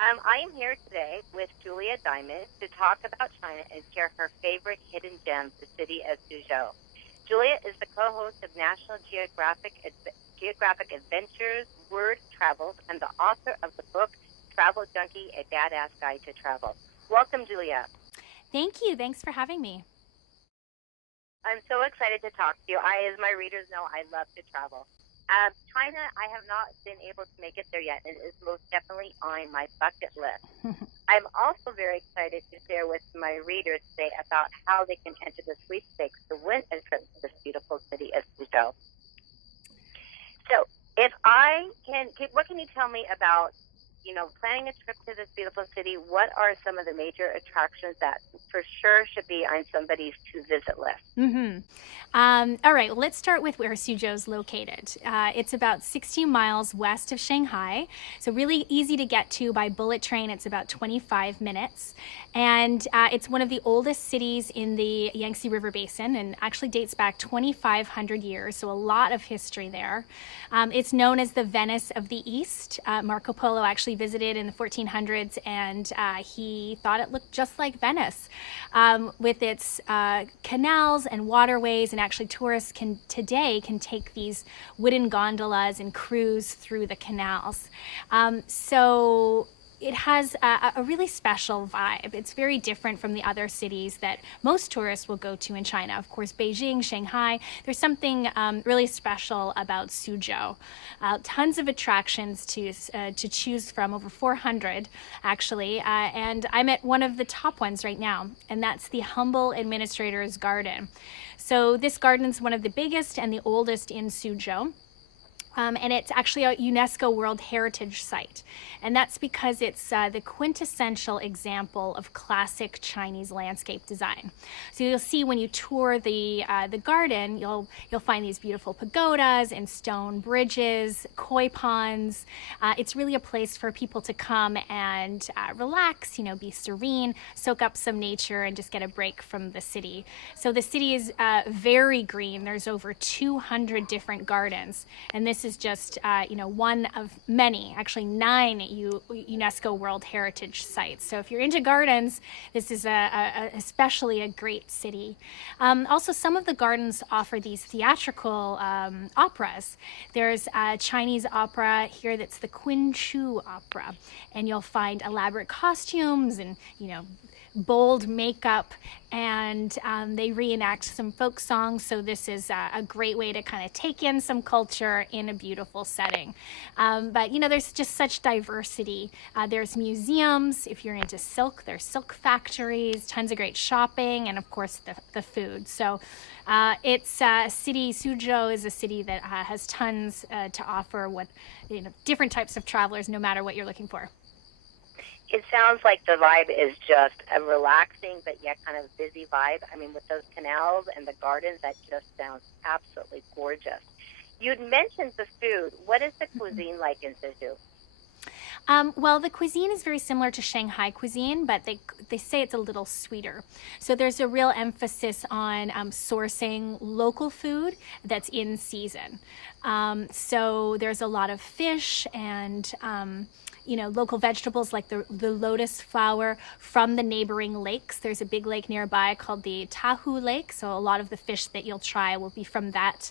I am here today with Julia Dimon to talk about China and share her favorite hidden gem, the city of Suzhou. Julia is the co-host of National Geographic Adventures, Word Travels, and the author of the book Travel Junkie: A Badass Guide to Travel. Welcome, Julia. Thank you. Thanks for having me. I'm so excited to talk to you. As my readers know, I love to travel. China, I have not been able to make it there yet, and it is most definitely on my bucket list. I'm also very excited to share with my readers today about how they can enter the sweepstakes to win a trip to this beautiful city of Suzhou. So, if I what can you tell me about, planning a trip to this beautiful city? What are some of the major attractions that for sure should be on somebody's to visit list? All right, well, let's start with where Suzhou is located. It's about 60 miles west of Shanghai, so really easy to get to by bullet train. It's about 25 minutes. And it's one of the oldest cities in the Yangtze River Basin and actually dates back 2,500 years, so a lot of history there. It's known as the Venice of the East. Marco Polo actually visited in the 1400s, and he thought it looked just like Venice with its canals and waterways, and actually tourists today can take these wooden gondolas and cruise through the canals. So it has a really special vibe. It's very different from the other cities that most tourists will go to in China. Of course, Beijing, Shanghai, there's something really special about Suzhou. Tons of attractions to choose from, over 400 actually, and I'm at one of the top ones right now, and that's the Humble Administrator's Garden. So this garden is one of the biggest and the oldest in Suzhou. And it's actually a UNESCO World Heritage Site. And that's because it's the quintessential example of classic Chinese landscape design. So you'll see when you tour the garden, you'll find these beautiful pagodas and stone bridges, koi ponds. It's really a place for people to come and relax, be serene, soak up some nature, and just get a break from the city. So the city is very green. There's over 200 different gardens, and this is just one of many, actually 9 UNESCO World Heritage Sites. So if you're into gardens, this is especially a great city. Also, some of the gardens offer these theatrical operas. There's a Chinese opera here that's the Chu opera, and you'll find elaborate costumes and bold makeup, and they reenact some folk songs. So this is a great way to kind of take in some culture in a beautiful setting. But there's just such diversity. There's museums. If you're into silk, there's silk factories, tons of great shopping, and of course the food. So it's a city, Suzhou is a city that has tons to offer different types of travelers, no matter what you're looking for. It sounds like the vibe is just a relaxing but yet kind of busy vibe. I mean, with those canals and the gardens, that just sounds absolutely gorgeous. You'd mentioned the food. What is the cuisine like in Suzhou? Well, the cuisine is very similar to Shanghai cuisine, but they say it's a little sweeter. So there's a real emphasis on sourcing local food that's in season. So there's a lot of fish and local vegetables like the lotus flower from the neighboring lakes. There's a big lake nearby called the Tahu Lake, so a lot of the fish that you'll try will be from that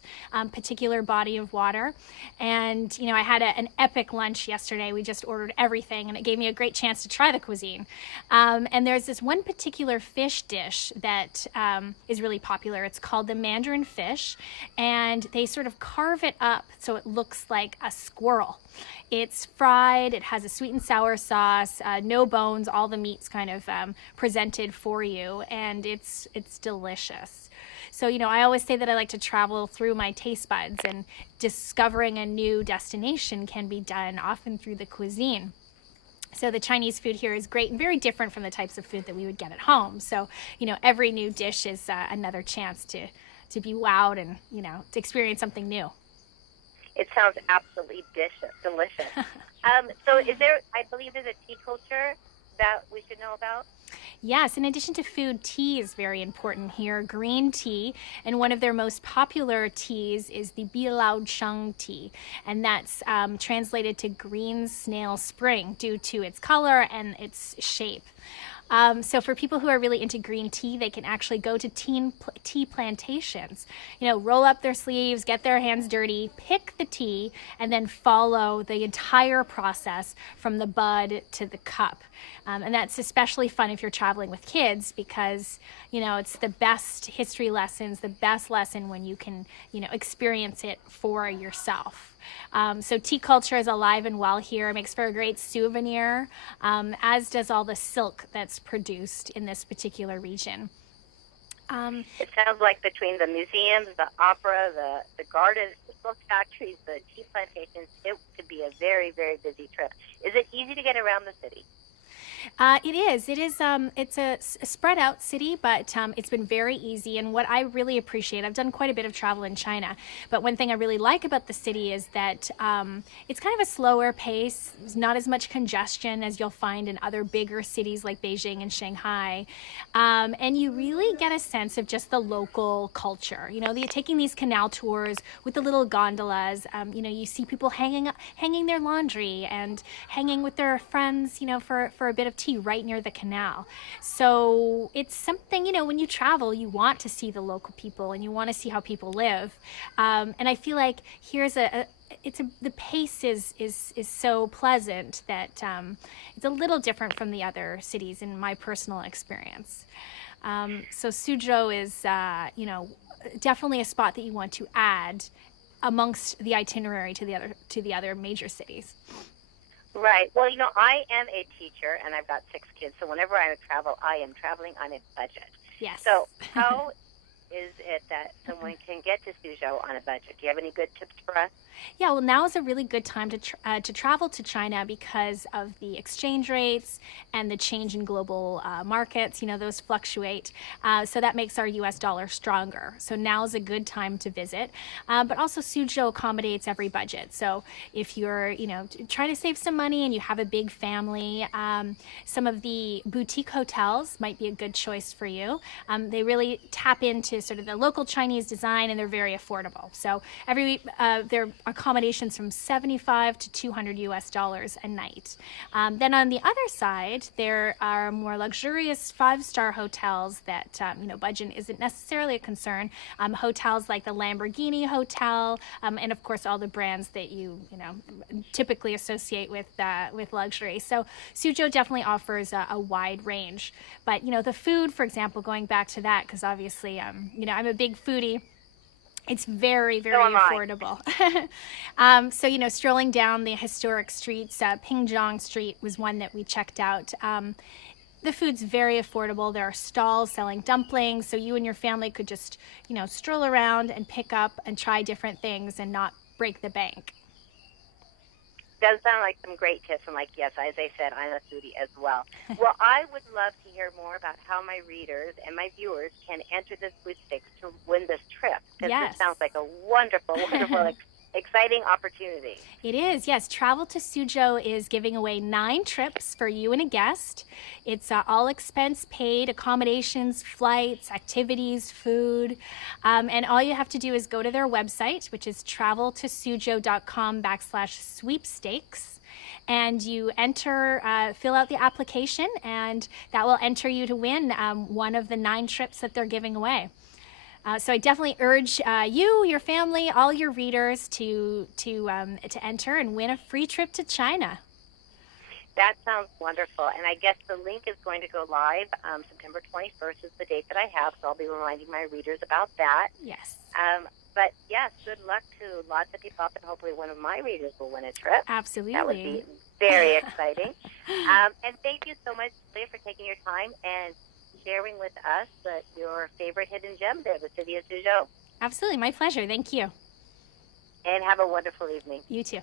particular body of water. And I had an epic lunch yesterday. We just ordered everything, and it gave me a great chance to try the cuisine. And there's this one particular fish dish that is really popular. It's called the Mandarin fish, and they sort of carve it up so it looks like a squirrel. It's fried, it has a sweet and sour sauce, no bones, all the meat's kind of presented for you, and it's delicious. So, I always say that I like to travel through my taste buds, and discovering a new destination can be done often through the cuisine. So the Chinese food here is great and very different from the types of food that we would get at home. So, every new dish is another chance to be wowed and, to experience something new. It sounds absolutely delicious. So I believe there's a tea culture that we should know about? Yes, in addition to food, tea is very important here. Green tea, and one of their most popular teas is the Bilao Cheng tea, and that's translated to green snail spring due to its color and its shape. So for people who are really into green tea, they can actually go to tea plantations. Roll up their sleeves, get their hands dirty, pick the tea, and then follow the entire process from the bud to the cup. And that's especially fun if you're traveling with kids because, it's the best history lessons, the best lesson when you can, experience it for yourself. So tea culture is alive and well here. It makes for a great souvenir, as does all the silk that's produced in this particular region. It sounds like between the museums, the opera, the gardens, the silk factories, the tea plantations, it could be a very, very busy trip. Is it easy to get around the city? It is. It's a spread out city, but it's been very easy. And what I really appreciate, I've done quite a bit of travel in China, but one thing I really like about the city is that it's kind of a slower pace. There's not as much congestion as you'll find in other bigger cities like Beijing and Shanghai. And you really get a sense of just the local culture. You're taking these canal tours with the little gondolas. You see people hanging their laundry and hanging with their friends, for a bit of tea right near the canal. So it's something, when you travel, you want to see the local people and you want to see how people live. And I feel like here's the pace is so pleasant that it's a little different from the other cities in my personal experience. So Suzhou is, definitely a spot that you want to add amongst the itinerary to the other major cities. Right. Well, I am a teacher, and I've got 6 kids, so whenever I travel, I am traveling on a budget. Yes. So how is it that someone can get to Suzhou on a budget? Do you have any good tips for us? Yeah, well, now is a really good time to travel to China because of the exchange rates and the change in global markets. Those fluctuate. So that makes our U.S. dollar stronger. So now is a good time to visit. But also Suzhou accommodates every budget. So if you're, trying to save some money and you have a big family, some of the boutique hotels might be a good choice for you. They really tap into sort of the local Chinese design and they're very affordable. So they're accommodations from $75 to $200 US a night. Then on the other side, there are more luxurious 5-star hotels that, budget isn't necessarily a concern. Hotels like the Lamborghini Hotel, and of course all the brands that you typically associate with luxury. So Suzhou definitely offers a wide range. But, the food, for example, going back to that, because obviously, I'm a big foodie. It's very, very affordable. So, strolling down the historic streets, Pingzhong Street was one that we checked out. The food's very affordable. There are stalls selling dumplings, so you and your family could just, stroll around and pick up and try different things and not break the bank. Does sound like some great tips. And yes, as I said, I'm a foodie as well. Well, I would love to hear more about how my readers and my viewers can enter the sweepstakes to win this trip. Because This sounds like a wonderful, wonderful, exciting opportunity. It is, yes. Travel to Suzhou is giving away 9 trips for you and a guest. It's all expense paid, accommodations, flights, activities, food. And all you have to do is go to their website, which is traveltosuzhou.com/sweepstakes. And you fill out the application, and that will enter you to win one of the 9 trips that they're giving away. So I definitely urge you, your family, all your readers to enter and win a free trip to China. That sounds wonderful. And I guess the link is going to go live September 21st is the date that I have, so I'll be reminding my readers about that. Yes. But yes, good luck to lots of people, and hopefully one of my readers will win a trip. Absolutely. That would be very exciting. And thank you so much, Leah, for taking your time and sharing with us your favorite hidden gem there, the city of Suzhou. Absolutely. My pleasure. Thank you. And have a wonderful evening. You too.